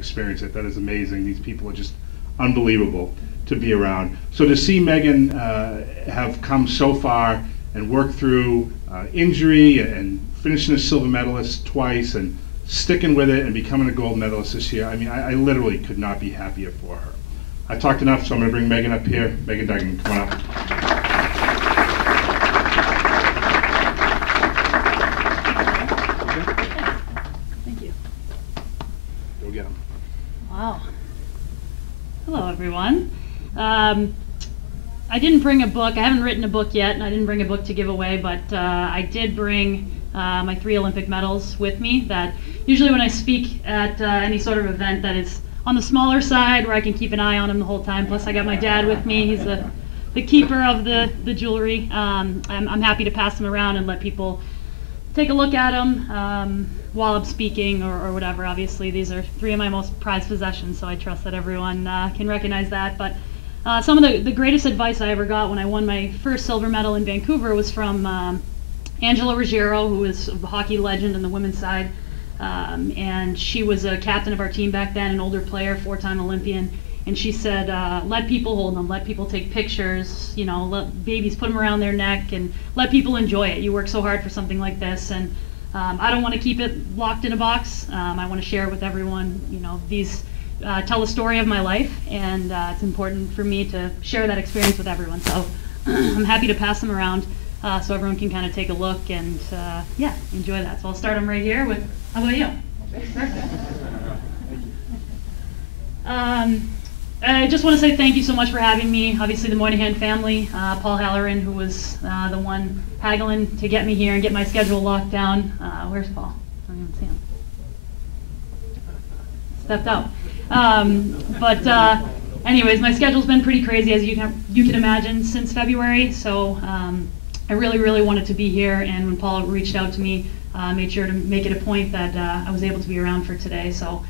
experience it. That is amazing. These people are just unbelievable to be around. So to see Megan have come so far and work through injury and finishing a silver medalist twice and sticking with it and becoming a gold medalist this year, I mean, I literally could not be happier for her. I've talked enough, so I'm going to bring Megan up here. Megan Duggan, come on up. Thank you. Go get him. Wow. Hello, everyone. I didn't bring a book. I haven't written a book yet, and I didn't bring a book to give away, but I did bring my 3 Olympic medals with me that usually when I speak at any sort of event that is on the smaller side where I can keep an eye on him the whole time. Plus I got my dad with me. He's the keeper of the jewelry. I'm happy to pass them around and let people take a look at them while I'm speaking or whatever. Obviously these are 3 of my most prized possessions, so I trust that everyone can recognize that. But some of the greatest advice I ever got when I won my first silver medal in Vancouver was from Angela Ruggiero, who is a hockey legend on the women's side. And she was a captain of our team back then, an older player, 4-time Olympian. And she said, let people hold them, let people take pictures, you know, let babies put them around their neck and let people enjoy it. You work so hard for something like this. And I don't want to keep it locked in a box. I want to share it with everyone. You know, these tell the story of my life, and it's important for me to share that experience with everyone. So I'm happy to pass them around so everyone can kind of take a look and, yeah, enjoy that. So I'll start them right here with, how about you? Perfect. I just want to say thank you so much for having me. Obviously the Moynihan family, Paul Halloran, who was the one haggling to get me here and get my schedule locked down. Where's Paul? I don't even see him. Stepped out. Anyways, my schedule's been pretty crazy, as you can imagine, since February. So I really wanted to be here, and when Paul reached out to me, made sure to make it a point that I was able to be around for today. So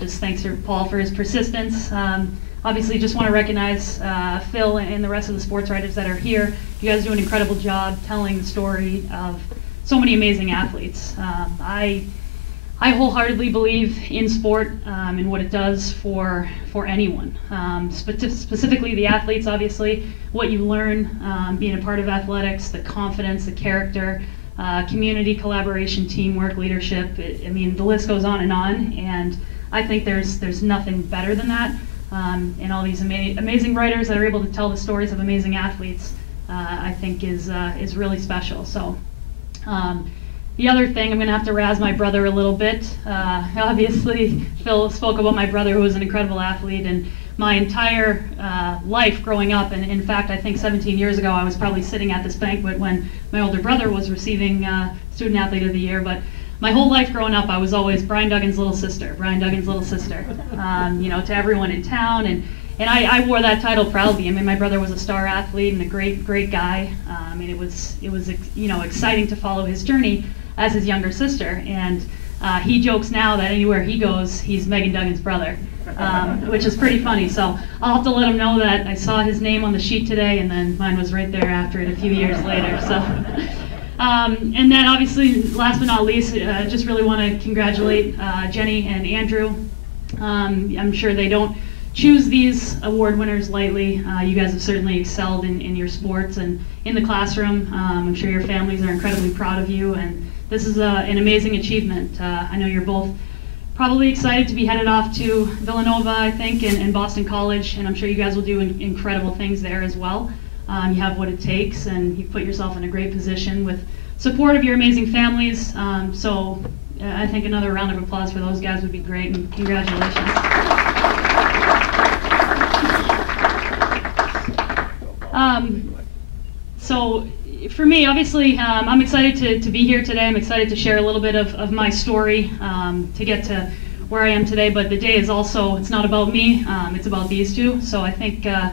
just thanks to Paul for his persistence. Obviously, just want to recognize Phil and the rest of the sports writers that are here. You guys do an incredible job telling the story of so many amazing athletes. I wholehearteady believe in sport and what it does for anyone. Specifically the athletes, obviously, what you learn being a part of athletics, the confidence, the character, community, collaboration, teamwork, leadership. I mean, the list goes on, and I think there's nothing better than that. And all these amazing writers that are able to tell the stories of amazing athletes, I think is really special. So. The other thing, I'm going to have to razz my brother a little bit. Obviously, Phil spoke about my brother, who was an incredible athlete, and my entire life growing up, and in fact, I think 17 years ago, I was probably sitting at this banquet when my older brother was receiving Student Athlete of the Year, but my whole life growing up, I was always Brian Duggan's little sister, Brian Duggan's little sister, you know, to everyone in town, and I wore that title proudly. I mean, my brother was a star athlete and a great guy, and it was you know, exciting to follow his journey as his younger sister, and he jokes now that anywhere he goes, he's Megan Duggan's brother, which is pretty funny. So I'll have to let him know that I saw his name on the sheet today, and then mine was right there after it a few years later. So, and then obviously, last but not least, just really want to congratulate Jenny and Andrew. I'm sure they don't choose these award winners lightly. You guys have certainly excelled in your sports and in the classroom. I'm sure your families are incredibly proud of you, and this is an amazing achievement. I know you're both probably excited to be headed off to Villanova, I think, and Boston College, and I'm sure you guys will do incredible things there as well. You have what it takes, and you've put yourself in a great position with support of your amazing families. So I think another round of applause for those guys would be great, and congratulations. So for me, obviously, I'm excited to be here today. I'm excited to share a little bit of my story to get to where I am today. But the day is also, it's not about me, it's about these two. So I think the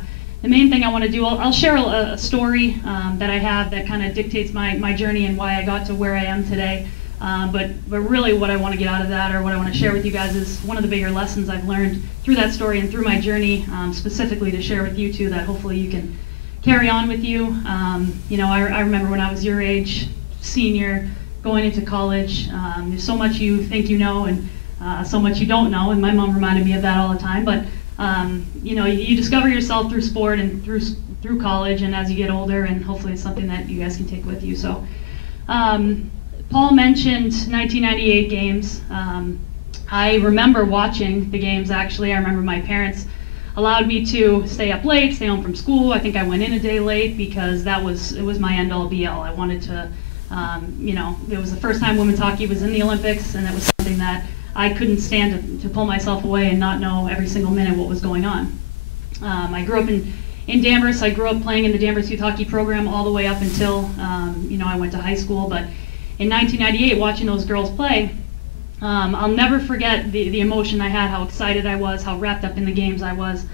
main thing I want to do, I'll share a story that I have that kind of dictates my journey and why I got to where I am today. But really what I want to get out of that, or what I want to share with you guys, is one of the bigger lessons I've learned through that story and through my journey, specifically to share with you two, that hopefully you can carry on with you. You know, I remember when I was your age, senior, going into college, there's so much you think you know, and so much you don't know, and my mom reminded me of that all the time. But you know, you discover yourself through sport and through college, and as you get older, and hopefully it's something that you guys can take with you. So, Paul mentioned 1998 games. I remember watching the games. Actually, I remember my parents allowed me to stay up late, stay home from school. I think I went in a day late because it was my end all be all. I wanted to, you know, it was the first time women's hockey was in the Olympics, and it was something that I couldn't stand to pull myself away and not know every single minute what was going on. I grew up in Danvers. I grew up playing in the Danvers youth hockey program all the way up until, you know, I went to high school. But in 1998, watching those girls play, I'll never forget the emotion I had, how excited I was, how wrapped up in the games I was.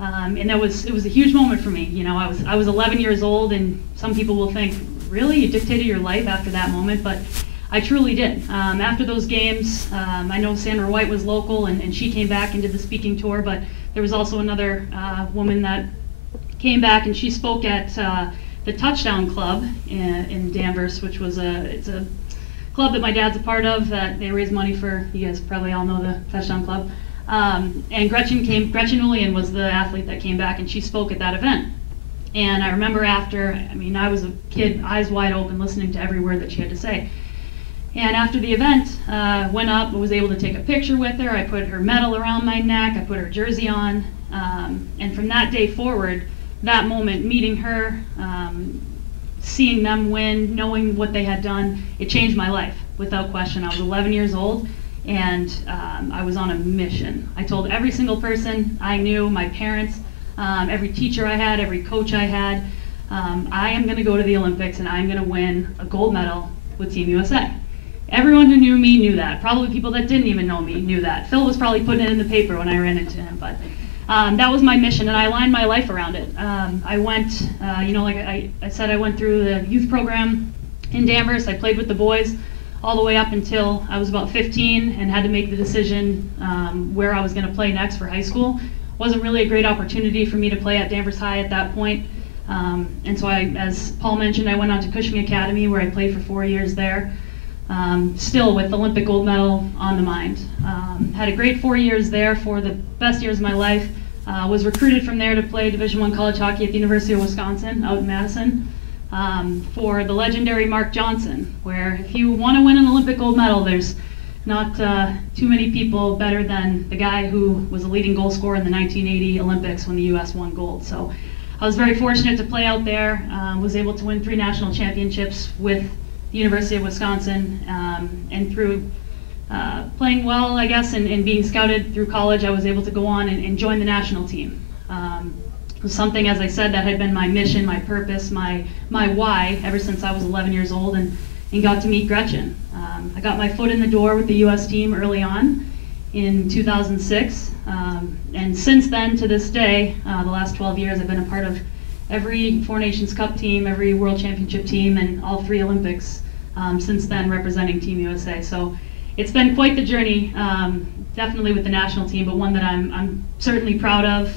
And it was a huge moment for me. You know, I was 11 years old, and some people will think, really, you dictated your life after that moment? But I truly did. After those games, I know Sandra White was local, and she came back and did the speaking tour, but there was also another woman that came back, and she spoke at the Touchdown Club in Danvers, which was it's a club that my dad's a part of, that they raise money for. You guys probably all know the Touchdown Club. And Gretchen Ulian was the athlete that came back, and she spoke at that event. And I remember after, I mean, I was a kid, eyes wide open, listening to every word that she had to say. And after the event, went up, was able to take a picture with her. I put her medal around my neck, I put her jersey on. And from that day forward, that moment, meeting her, seeing them win, knowing what they had done, it changed my life, without question. I was 11 years old, and I was on a mission. I told every single person I knew, my parents, every teacher I had, every coach I had, I am going to go to the Olympics and I'm going to win a gold medal with Team USA. Everyone who knew me knew that. Probably people that didn't even know me knew that. Phil was probably putting it in the paper when I ran into him, but that was my mission, and I aligned my life around it. I went, you know, like I said, I went through the youth program in Danvers. I played with the boys all the way up until I was about 15 and had to make the decision where I was going to play next for high school. Wasn't really a great opportunity for me to play at Danvers High at that point. And so as Paul mentioned, I went on to Cushing Academy, where I played for 4 years there. Still with Olympic gold medal on the mind. Had a great 4 years there, for the best years of my life. Was recruited from there to play Division I college hockey at the University of Wisconsin out in Madison for the legendary Mark Johnson, where if you want to win an Olympic gold medal, there's not too many people better than the guy who was a leading goal scorer in the 1980 Olympics when the U.S. won gold. So I was very fortunate to play out there, was able to win 3 national championships with the University of Wisconsin, and through playing well, I guess, and being scouted through college, I was able to go on and join the national team. It was something, as I said, that had been my mission, my purpose, my why ever since I was 11 years old, and got to meet Gretchen. I got my foot in the door with the U.S. team early on in 2006, and since then to this day, the last 12 years, I've been a part of every Four Nations Cup team, every World Championship team, and all 3 Olympics since then, representing Team USA. So it's been quite the journey, definitely with the national team, but one that I'm certainly proud of,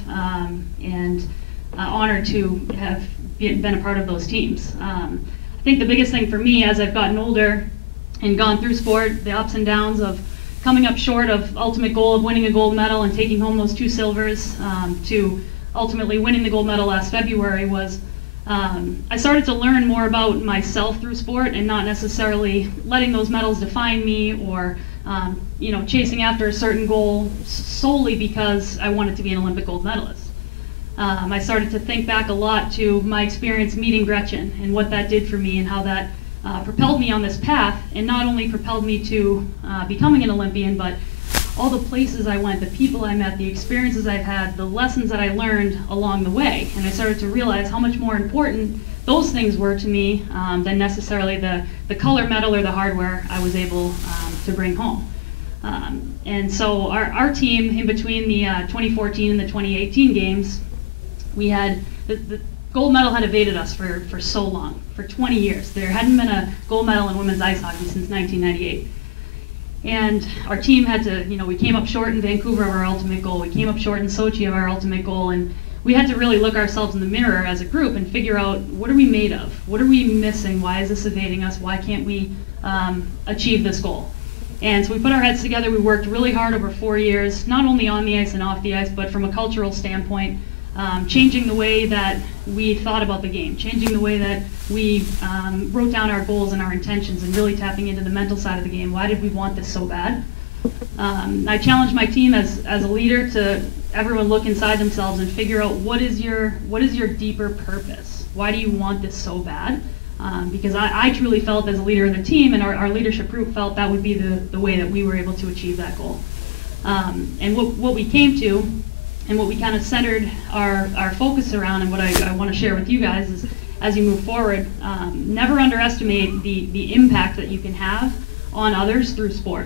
and honored to have been a part of those teams. I think the biggest thing for me as I've gotten older and gone through sport, the ups and downs of coming up short of ultimate goal of winning a gold medal and taking home those 2 silvers, to ultimately winning the gold medal last February, was I started to learn more about myself through sport, and not necessarily letting those medals define me, or you know, chasing after a certain goal solely because I wanted to be an Olympic gold medalist. I started to think back a lot to my experience meeting Gretchen and what that did for me, and how that propelled me on this path, and not only propelled me to becoming an Olympian, but all the places I went, the people I met, the experiences I've had, the lessons that I learned along the way. And I started to realize how much more important those things were to me than necessarily the color medal or the hardware I was able to bring home. And so our team, in between the 2014 and the 2018 games, we had the gold medal had evaded us for so long, for 20 years. There hadn't been a gold medal in women's ice hockey since 1998. And our team had to, you know, we came up short in Vancouver of our ultimate goal. We came up short in Sochi of our ultimate goal. And we had to really look ourselves in the mirror as a group and figure out, what are we made of? What are we missing? Why is this evading us? Why can't we achieve this goal? And so we put our heads together, we worked really hard over 4 years, not only on the ice and off the ice, but from a cultural standpoint, changing the way that we thought about the game, changing the way that we wrote down our goals and our intentions, and really tapping into the mental side of the game. Why did we want this so bad? I challenged my team as a leader to everyone look inside themselves and figure out what is your deeper purpose? Why do you want this so bad? Because I truly felt as a leader of the team, and our leadership group felt that would be the way that we were able to achieve that goal. And what we came to, and what we kind of centered our focus around, and what I want to share with you guys is, as you move forward, never underestimate the impact that you can have on others through sport.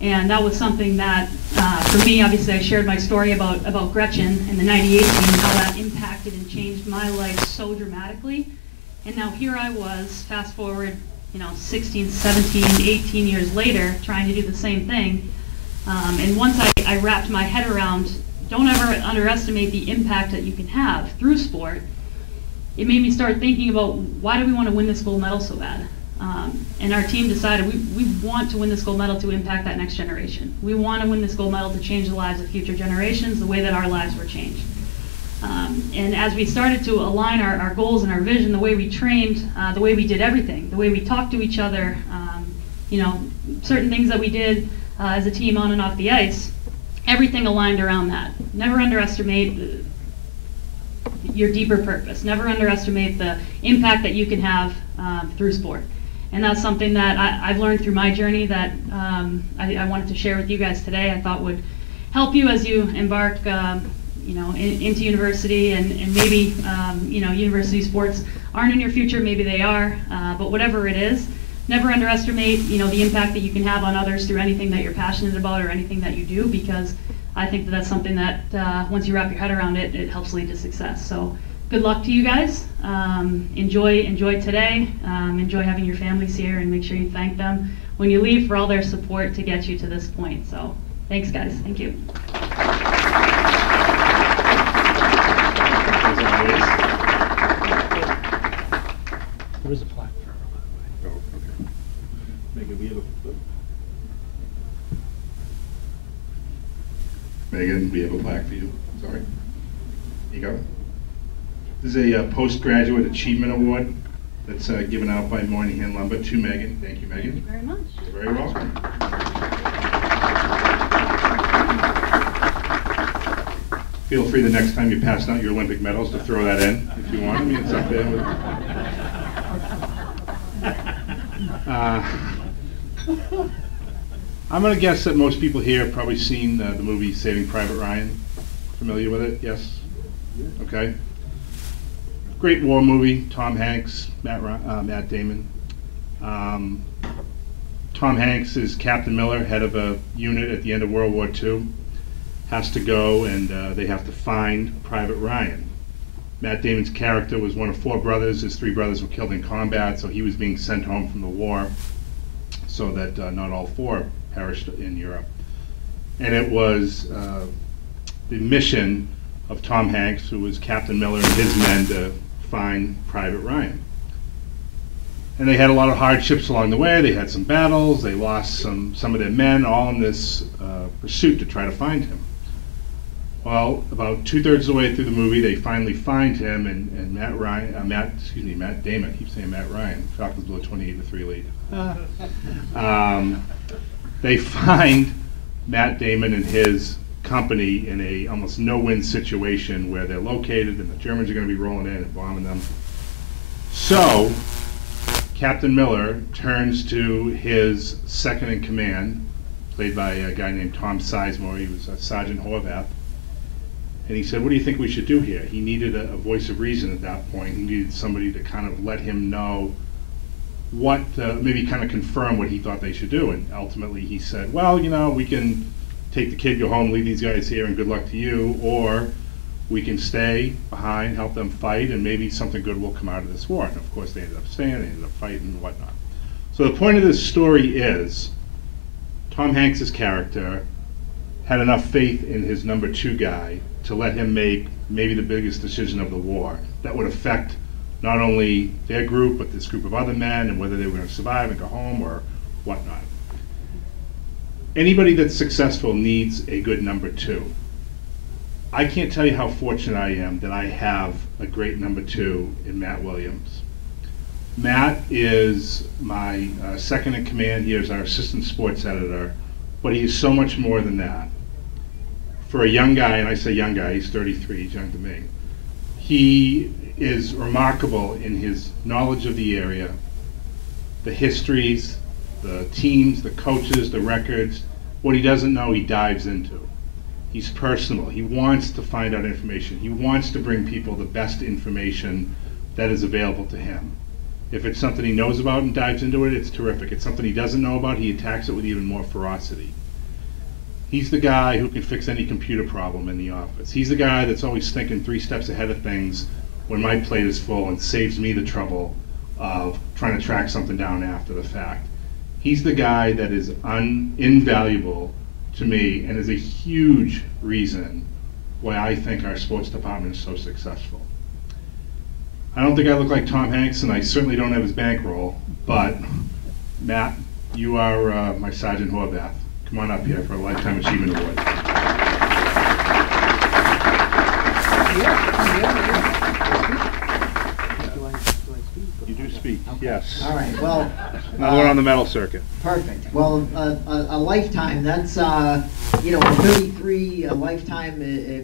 And that was something that, for me, obviously I shared my story about Gretchen and the '98 team, and how that impacted and changed my life so dramatically. And now here I was, fast forward, 16, 17, 18 years later, trying to do the same thing. And once I wrapped my head around, don't ever underestimate the impact that you can have through sport, it made me start thinking about, why do we want to win this gold medal so bad? And our team decided we want to win this gold medal to impact that next generation. We want to win this gold medal to change the lives of future generations the way that our lives were changed. And as we started to align our goals and our vision, the way we trained, the way we did everything, the way we talked to each other, certain things that we did as a team on and off the ice, everything aligned around that. Never underestimate your deeper purpose. Never underestimate the impact that you can have through sport. And that's something that I've learned through my journey that I wanted to share with you guys today. I thought would help you as you embark into university, and maybe university sports aren't in your future, maybe they are, but whatever it is, never underestimate the impact that you can have on others through anything that you're passionate about or anything that you do, because I think that that's something that once you wrap your head around it, it helps lead to success. So good luck to you guys. Enjoy today. Enjoy having your families here, and make sure you thank them when you leave for all their support to get you to this point. So thanks, guys. Thank you. There is a plaque for her, by the way. Oh, okay. Megan, we have Megan, we have a plaque for you. Sorry. Here you go. This is a postgraduate achievement award that's given out by Moynihan Lumber to Megan. Thank you, Megan. Thank you very much. You're very welcome. Feel free the next time you're passing out your Olympic medals to throw that in if you want. I mean, it's up there. I'm going to guess that most people here have probably seen the movie Saving Private Ryan. Familiar with it? Yes? Okay. Great war movie. Tom Hanks, Matt Damon. Tom Hanks is Captain Miller, head of a unit at the end of World War II. Has to go, and they have to find Private Ryan. Matt Damon's character was one of 4 brothers. His 3 brothers were killed in combat, so he was being sent home from the war so that not all 4 perished in Europe. And it was the mission of Tom Hanks, who was Captain Miller, and his men to find Private Ryan. And they had a lot of hardships along the way. They had some battles. They lost some of their men, all in this pursuit to try to find him. Well, about 2/3 of the way through the movie, they finally find him, and Matt Damon. I keep saying Matt Ryan. Falcons blow 28-3 lead. They find Matt Damon and his company in a almost no-win situation where they're located, and the Germans are going to be rolling in and bombing them. So Captain Miller turns to his second in command, played by a guy named Tom Sizemore. He was Sergeant Horvath. And he said, what do you think we should do here? He needed a voice of reason at that point. He needed somebody to kind of let him know what, maybe kind of confirm what he thought they should do. And ultimately he said, well, we can take the kid, go home, leave these guys here, and good luck to you, or we can stay behind, help them fight, and maybe something good will come out of this war. And of course they ended up staying, they ended up fighting and whatnot. So the point of this story is, Tom Hanks' character had enough faith in his number 2 guy to let him make maybe the biggest decision of the war that would affect not only their group, but this group of other men, and whether they were going to survive and go home or whatnot. Anybody that's successful needs a good number two. I can't tell you how fortunate I am that I have a great number two in Matt Williams. Matt is my second in command. He is our assistant sports editor, but he is so much more than that. For a young guy, and I say young guy, he's 33, he's younger than me, he is remarkable in his knowledge of the area, the histories, the teams, the coaches, the records. What he doesn't know, he dives into. He's personal. He wants to find out information. He wants to bring people the best information that is available to him. If it's something he knows about and dives into it, it's terrific. It's something he doesn't know about, he attacks it with even more ferocity. He's the guy who can fix any computer problem in the office. He's the guy that's always thinking 3 steps ahead of things when my plate is full and saves me the trouble of trying to track something down after the fact. He's the guy that is invaluable to me and is a huge reason why I think our sports department is so successful. I don't think I look like Tom Hanks, and I certainly don't have his bankroll, but Matt, you are my Sergeant Horvath. Come on up here for a Lifetime Achievement Award. You do speak, okay. Yes. All right, well. Another one on the medal circuit. Perfect. Well, a lifetime, that's, you know, a 33 lifetime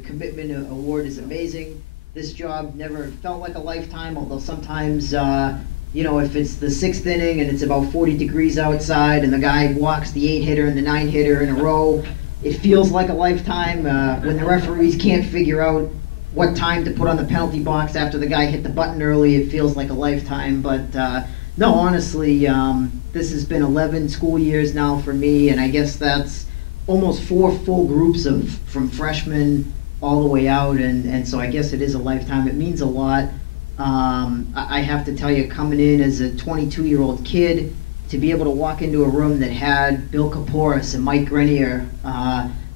commitment award is amazing. This job never felt like a lifetime, although sometimes, you know, if it's the 6th inning and it's about 40 degrees outside and the guy walks the 8-hitter and the 9-hitter in a row, it feels like a lifetime. When the referees can't figure out what time to put on the penalty box after the guy hit the button early, it feels like a lifetime. But no, honestly, this has been 11 school years now for me, and I guess that's almost 4 full groups from freshmen all the way out, and so I guess it is a lifetime. It means a lot. I have to tell you, coming in as a 22-year-old kid, to be able to walk into a room that had Bill Kaporis and Mike Grenier,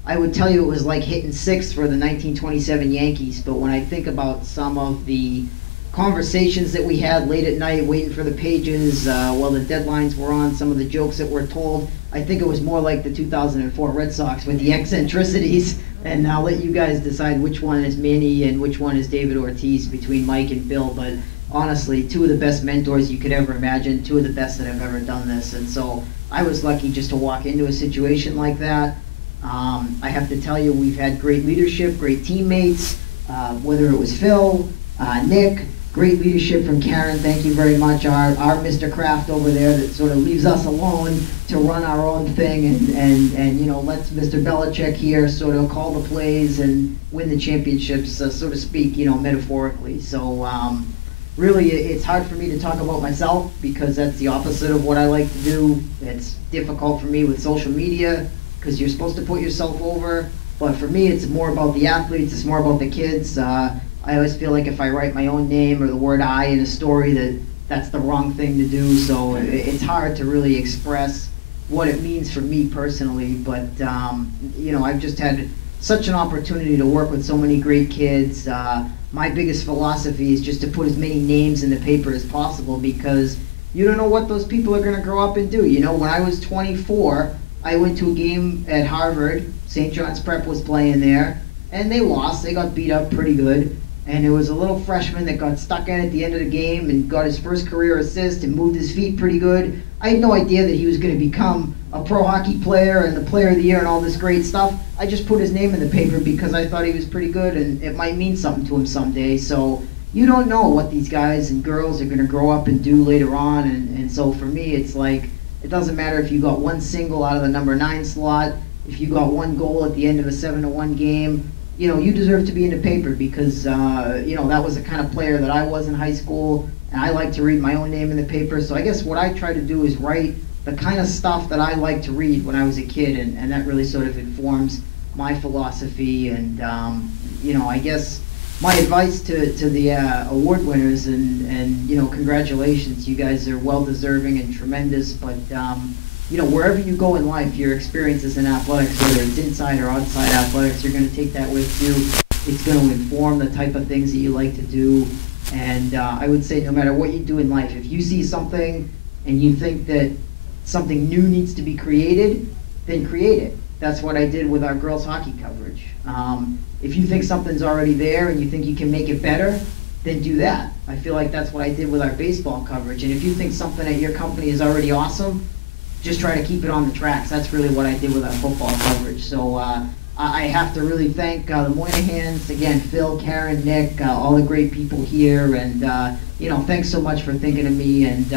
I would tell you it was like hitting 6th for the 1927 Yankees. But when I think about some of the conversations that we had late at night waiting for the pages while the deadlines were on, some of the jokes that were told, I think it was more like the 2004 Red Sox with the eccentricities. And I'll let you guys decide which one is Manny and which one is David Ortiz between Mike and Bill. But honestly, 2 of the best mentors you could ever imagine, 2 of the best that have ever done this. And so I was lucky just to walk into a situation like that. I have to tell you, we've had great leadership, great teammates, whether it was Phil, Nick, great leadership from Karen, thank you very much, our Mr. Kraft over there that sort of leaves us alone to run our own thing and you know, lets Mr. Belichick here sort of call the plays and win the championships, so to speak, you know, metaphorically. So really, it's hard for me to talk about myself because that's the opposite of what I like to do. It's difficult for me with social media because you're supposed to put yourself over, but for me, it's more about the athletes, it's more about the kids. I always feel like if I write my own name or the word I in a story, that's the wrong thing to do. So it's hard to really express what it means for me personally. But you know, I've just had such an opportunity to work with so many great kids. My biggest philosophy is just to put as many names in the paper as possible because you don't know what those people are going to grow up and do. You know, when I was 24, I went to a game at Harvard. St. John's Prep was playing there, and they lost. They got beat up pretty good. And there was a little freshman that got stuck in at the end of the game and got his first career assist and moved his feet pretty good. I had no idea that he was going to become a pro hockey player and the player of the year and all this great stuff. I just put his name in the paper because I thought he was pretty good and it might mean something to him someday. So you don't know what these guys and girls are going to grow up and do later on. And so for me, it's like, it doesn't matter if you got 1 single out of the number 9 slot, if you got 1 goal at the end of a 7-1 game. You know, you deserve to be in the paper because, you know, that was the kind of player that I was in high school, and I like to read my own name in the paper. So I guess what I try to do is write the kind of stuff that I liked to read when I was a kid, and that really sort of informs my philosophy. And, you know, I guess my advice to the award winners, and, you know, congratulations. You guys are well-deserving and tremendous, but, you know, wherever you go in life, your experiences in athletics, whether it's inside or outside athletics, you're going to take that with you. It's going to inform the type of things that you like to do. And I would say no matter what you do in life, if you see something and you think that something new needs to be created, then create it. That's what I did with our girls hockey coverage. If you think something's already there and you think you can make it better, then do that. I feel like that's what I did with our baseball coverage. And if you think something at your company is already awesome, just try to keep it on the tracks. That's really what I did with our football coverage. So I have to really thank the Moynihans, again, Phil, Karen, Nick, all the great people here. And, thanks so much for thinking of me. And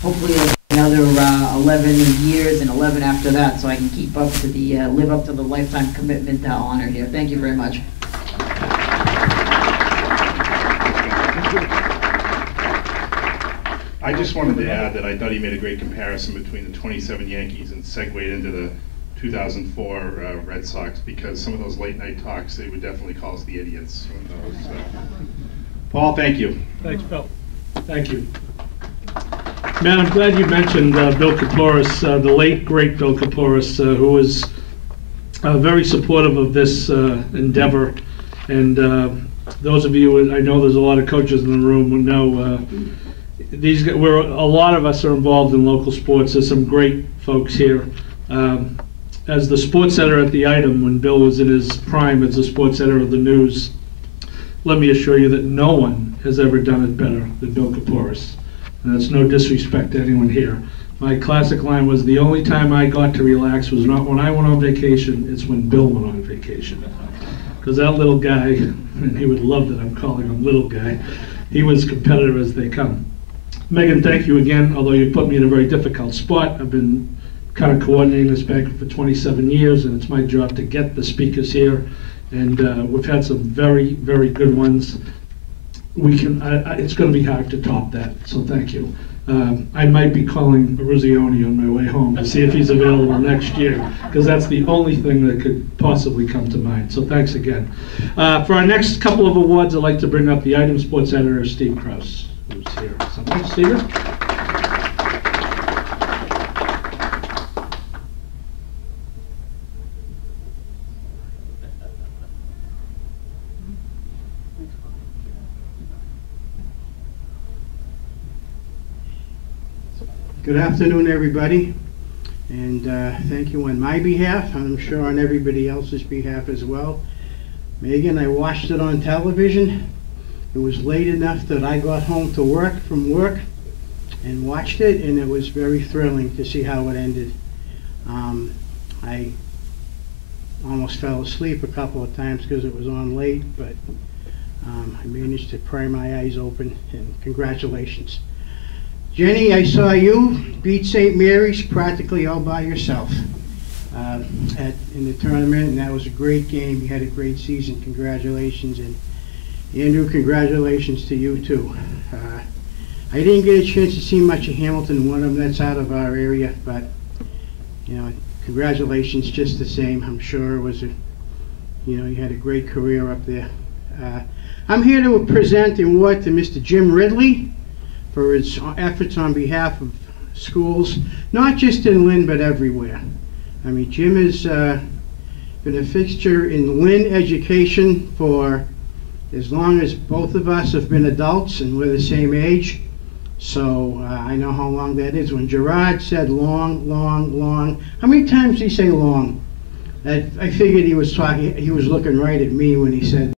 hopefully another 11 years and 11 after that, so I can keep up to the, live up to the lifetime commitment honor here. Thank you very much. I just wanted to add that I thought he made a great comparison between the 27 Yankees and segued into the 2004 Red Sox, because some of those late night talks, they would definitely call us the idiots. Paul, thank you. Thanks, Bill. Thank you. Man, I'm glad you mentioned Bill Kaporis, the late, great Bill Kaporis, who was very supportive of this endeavor. And those of you, I know there's a lot of coaches in the room who know a lot of us are involved in local sports. There's some great folks here. As the sports editor at the Item, when Bill was in his prime as the sports editor of the News, let me assure you that no one has ever done it better than Bill Kaporis. And that's no disrespect to anyone here. My classic line was, the only time I got to relax was not when I went on vacation, it's when Bill went on vacation. Because that little guy, and he would love that I'm calling him little guy, he was competitive as they come. Megan, thank you again, although you put me in a very difficult spot. I've been kind of coordinating this banquet for 27 years, and it's my job to get the speakers here. And we've had some very, very good ones. It's going to be hard to top that, so thank you. I might be calling Ruzioni on my way home to see if he's available next year, because that's the only thing that could possibly come to mind. So thanks again. For our next couple of awards, I'd like to bring up the Item Sports Editor, Steve Krause, who's here. So thanks, Steve. Good afternoon, everybody, and thank you on my behalf. I'm sure on everybody else's behalf as well. Megan, I watched it on television. It was late enough that I got home from work and watched it, and it was very thrilling to see how it ended. I almost fell asleep a couple of times because it was on late, but I managed to pry my eyes open, and congratulations. Jenny, I saw you beat St. Mary's practically all by yourself in the tournament, and that was a great game. You had a great season. Congratulations. And Andrew, congratulations to you too. I didn't get a chance to see much of Hamilton, one of them that's out of our area, but congratulations just the same. I'm sure it was you had a great career up there. I'm here to present an award to Mr. Jim Ridley for his efforts on behalf of schools, not just in Lynn, but everywhere. I mean, Jim has been a fixture in Lynn education for as long as both of us have been adults, and we're the same age. So I know how long that is. When Gerard said long, long, long, how many times did he say long? I figured he was looking right at me when he said